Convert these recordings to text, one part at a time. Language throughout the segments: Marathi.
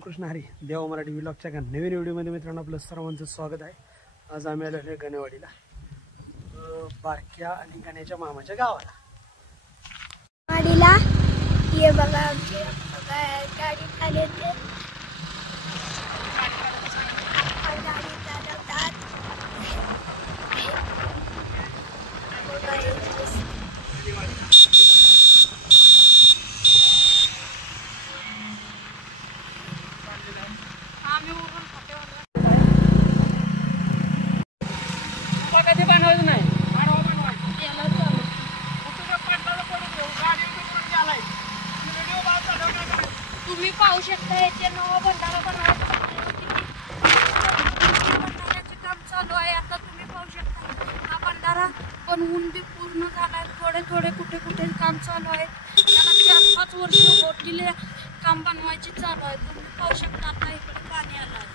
रामकृष्ण हरी देव मराठी व्लॉगच्या नवीन व्हिडिओमध्ये मित्रांनो आपलं सर्वांचं स्वागत आहे। आज आम्ही आलो आहे गणेवाडीला, बारक्या आणि गण्याच्या मामाच्या गावाला। गाडीला ये बघा आमची गाडी आले ते गाडी चालवतात। तुम्ही पाहू शकता इथे नवा भंडारा बनवण्याचे काम चालू आहे। आता तुम्ही पाहू शकता हा भंडारा बनवून बी पूर्ण झालाय। थोडे कुठे काम चालू आहे। त्याला 4-5 वर्ष ओढलेले काम बनवायचे चालू आहे। तुम्ही पाहू शकता आता इकडे पाणी आलं आहे।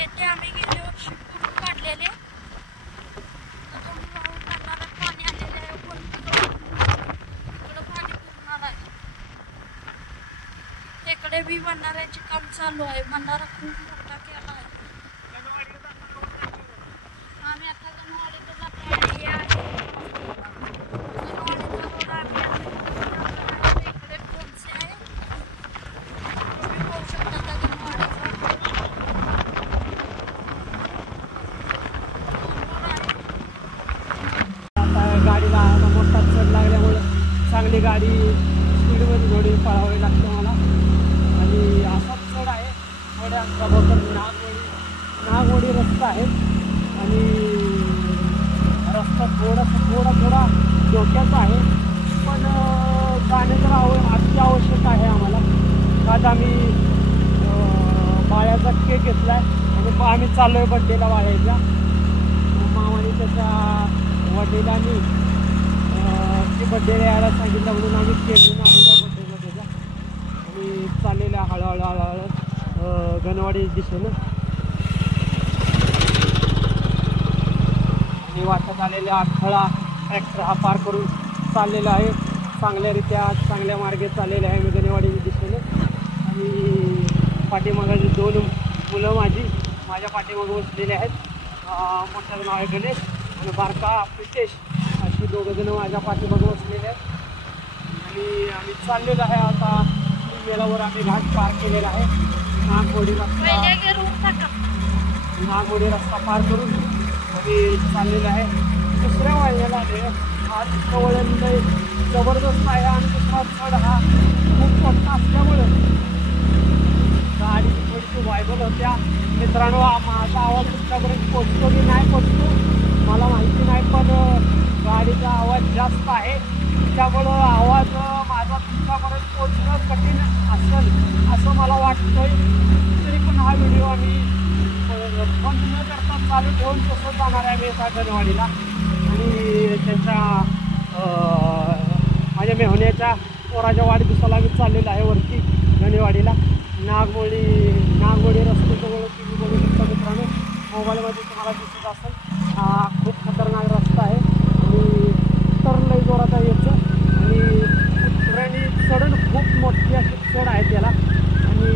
येथे आम्ही गेल्या वर्षी पूर्ण काढलेले पाणी आलेले आहे। इकडे भी भंडाऱ्याचे काम चालू आहे। भंडारा खूप मोठा केला आहे। आम्ही आता गणवाडीला जातो आहे। इकडे पोल्स आहे। तुम्ही पाहू शकता आता गाडीला मोठा चढ लागल्यामुळे चांगली गाडी स्पीडमध्ये थोडी पळावी लागते मला। आणि असाच चढ आहे थोड्या अंतरावर नागवडी रस्ता आहे। आणि रस्ता थोडा धोक्याचा आहे, पण जाणे तर अति आवश्यक आहे आम्हाला। आज आम्ही बाळ्याचा केक घेतला आहे आणि आम्ही चाललो आहे बड्डेला बाळ्याच्या। मामाने त्याच्या वडिलांनी ते बड्डेला यायला सांगितलं म्हणून आम्ही केक घेऊन आलेलो बड्डेला त्याचा आणि चाललेल्या हळूहळू गणवाडी दिशेनं। आणि वाटत आलेल्या अडथळा ट्रॅक्टर हा पार करून चाललेला आहे। चांगल्या मार्गे चाललेले आहे मी गणवाडी दिशेनं। आणि पाठीमागाची 2 मुलं माझ्या पाठीमागं बसलेले आहेत। मोठ्याचं नाव आहे गणेश आणि बारका प्रितेश, अशी 2 जण माझ्या पाठीमागं बसलेले आहेत। आणि आम्ही चाललेलो आहे आता वेळावर आम्ही घाट पार केलेला आहे। नागवडी रस्ता पार करून आम्ही चाललेलो आहे। दुसऱ्या वाहिन्याला आले। हा वळण जबरदस्त आहे आणि दुसरा चढ हा खूप मोठा असल्यामुळे गाडीची थोडीशी वायबल होत्या। मित्रांनो, माझा आवाज तुमच्यापर्यंत पोचतो की नाही पोचतो मला माहिती नाही, पण गाडीचा आवाज जास्त आहे त्यामुळं आवाज माझा तुमच्यापर्यंत पोचणं कठीण असेल असं मला वाटतंय। तरी पण हा व्हिडिओ आम्ही बंद न करता चालू ठेवून तसं जाणार आहे मी एका गणवाडीला। आणि त्यांच्या माझ्या मेहण्याच्या पोराच्या वाढदिवसाला मी चाललेलो आहे वरती गणेवाडीला। नागवडी रस्त्याजवळ तुम्ही बघू शकता मित्रांनो, मोबाईलमध्ये तुम्हाला दिसत असेल। हा खूप खतरनाक रस्ता आहे आणि लई जोरात आहे याचं। आणि उतरणी चढण खूप मोठी अशी चढ आहे त्याला। आणि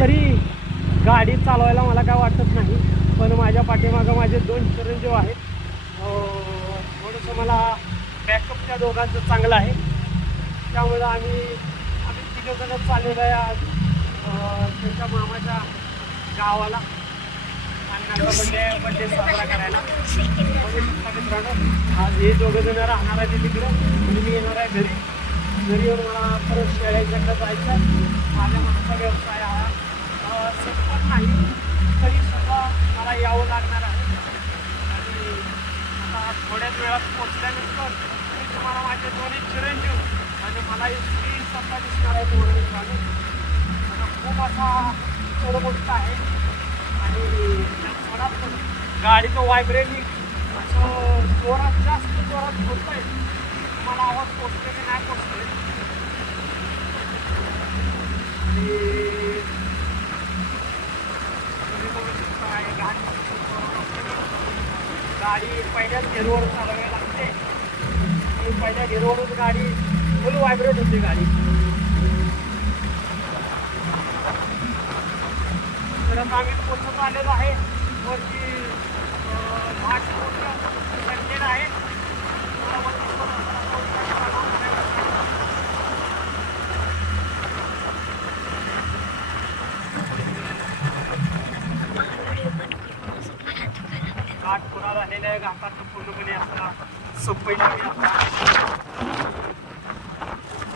तरी गाडी चालवायला मला काय वाटत नाही, पण माझ्या पाठीमागं माझे 2 चिरंजीव आहेत। थोडंसं मला बॅकअप त्या दोघांचं चांगलं आहे, त्यामुळं आम्ही 3 जण चाललेलो आहे आज त्यांच्या मामाच्या गावाला बड्डे साजरा करायला। बघू शकता मित्रांनो, आज हे 2 जण राहणार आहे तिकडं आणि मी येणार आहे घरी येऊन मला परत शेळ्याच्याकडे जायचं आहे। माझ्या मागचा व्यवसाय हा सतत नाही तरी सुद्धा मला यावं लागणार आहे। आणि आता थोड्याच वेळात पोचल्यानंतर मी तुम्हाला माझे 2 चिरंजीव आणि मला स्क्रीन स्वतः दिसणार आहे तुम्हाला मित्रांनो। खूप असा चढ मोठा आहे आणि चढात गाडीचं व्हायब्रेटिंग असं जास्त जोरात होत आहे। तुम्हाला आवाज पोचते की नाही पोचते। आणि तुम्ही बघू शकता गाडी पहिल्याच गेअरवर चालवावी लागते आणि पहिल्या गेअरवरून गाडी फुल व्हायब्रेट होते गाडी। आता आम्ही पोचत आलेलो आहे वरती घाट चढलेला आहे. घाट पुरा झालेला आहे. घाटात पूर्णपणे असा सफाई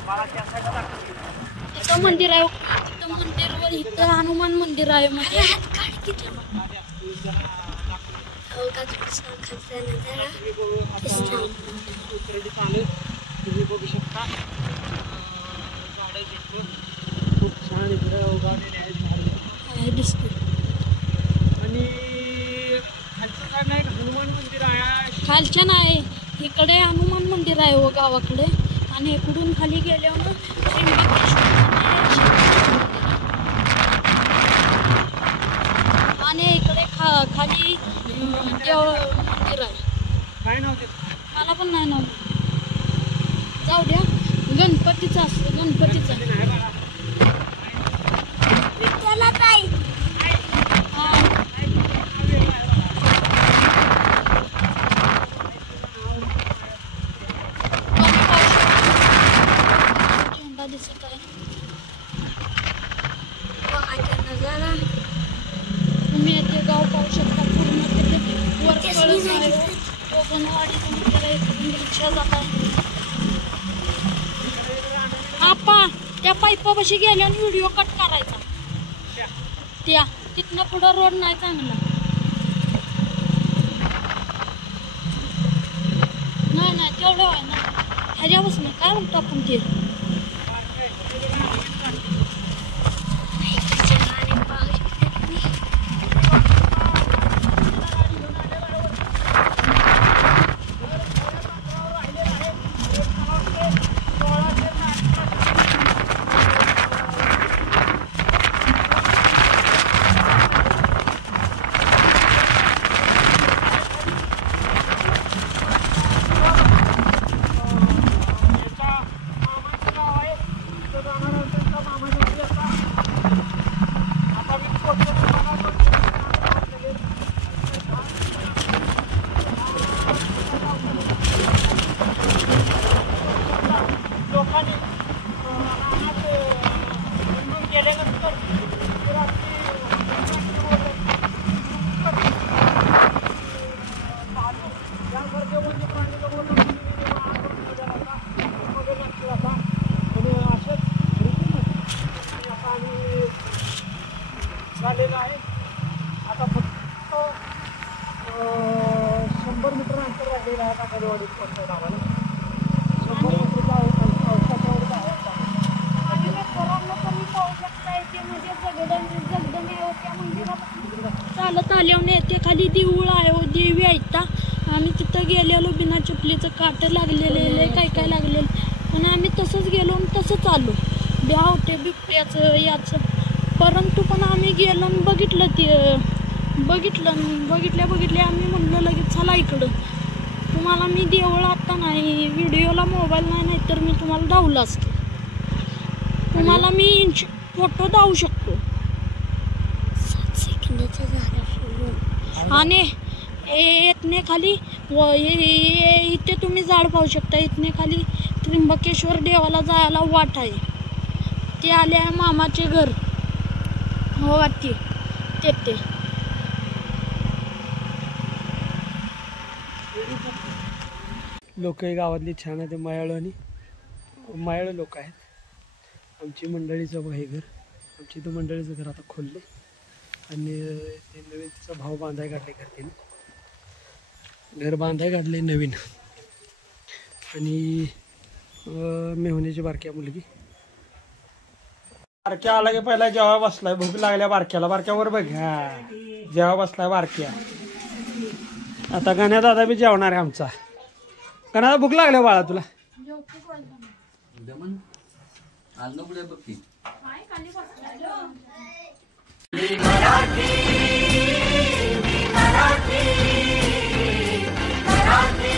मला त्या साईडला दाखवली. इथं मंदिर आहे. इथं मंदिरवर इथं हनुमान मंदिर आहे. म्हणजे तुम्ही बघू शकता झाडं खूप छान इकडे उभारलेले आहेत दिसतो. आणि खालच्या साईडला एक हनुमान मंदिर आहे. खालच्या नाही, इकडे हनुमान मंदिर आहे व गावाकडे. आणि इकडून खाली गेल्यावर आणि इकडे खाली देव मंदिर आहे. काय नाव ते मला पण नाही नाव. जाऊ द्या. गणपतीचा असतो. गणपतीचा झेंडा दिसत आहे. तुम्ही येथे गाव पाहू शकता. पूर्ण तिथे वर कळस आहे. कोकणवाडीचं मंदिर आहे. इकडून रिक्षा जात आहे. आपा त्या पाईपापाशी गेल्यावर व्हिडिओ कट करायचा. त्या तिथनं पुढं रोड नाही चांगला. नाही तेवढं आहे ना. ह्याच्यापासून काय म्हणतो आपण ते झालेलं आहे. आता फक्त 100 मीटर अंतर राहिलेलं आहे काकडेवाडी कोणत्या गावाला. 100 मीटरचा अवकाशावरच आहे. आणि मित्रांनो तुम्ही पाहू शकता इथे म्हणजे जगदणे आहे. त्या मंदिरात चालत आल्याने येते खाली देऊळ आहे व देवी आहेत. आम्ही तिथं गेलेलो बिना चपलीचं काट लागलेले काय लागलेलं. आणि आम्ही तसंच गेलो आणि तसंच आलो. भ्या होते बिबट्याचं याचं. परंतु पण आम्ही गेलो आणि बघितलं ते बघितल्या आम्ही म्हणलं लगेच चला इकडं. तुम्हाला मी देवळ आता नाही व्हिडिओला मोबाईल नाही तर मी तुम्हाला दावलं असतं. तुम्हाला मी फोटो दावू शकतो. 7 सेकंदाचा झाला. आणि इथने खाली इथे तुम्ही झाड पाहू शकता. इथने खाली त्र्यंबकेश्वर देवाला जायला वाट आहे. ते आले आहे मामाचे घर. हो ते लोक गावातली छान आहे. ते मायाळू लोक आहेत. आमची मंडळीचं हे घर. आमची इथं मंडळीचं घर आता खोलले आणि ते नवीन तिचा भाव बांधाय काढले करते. घर बांधाय काढले नवीन. आणि मेहुणीची बारक्या मुलगी. बारक्या आला की पहिला जेव्हा बसलाय. भूक लागल्या बारक्यावर बघ. जेव्हा बसलाय बारक्या. आता गण्या दादा बी जेवणार आहे आमचा. गण्या भूक लागल्या बाळा तुला. मराठी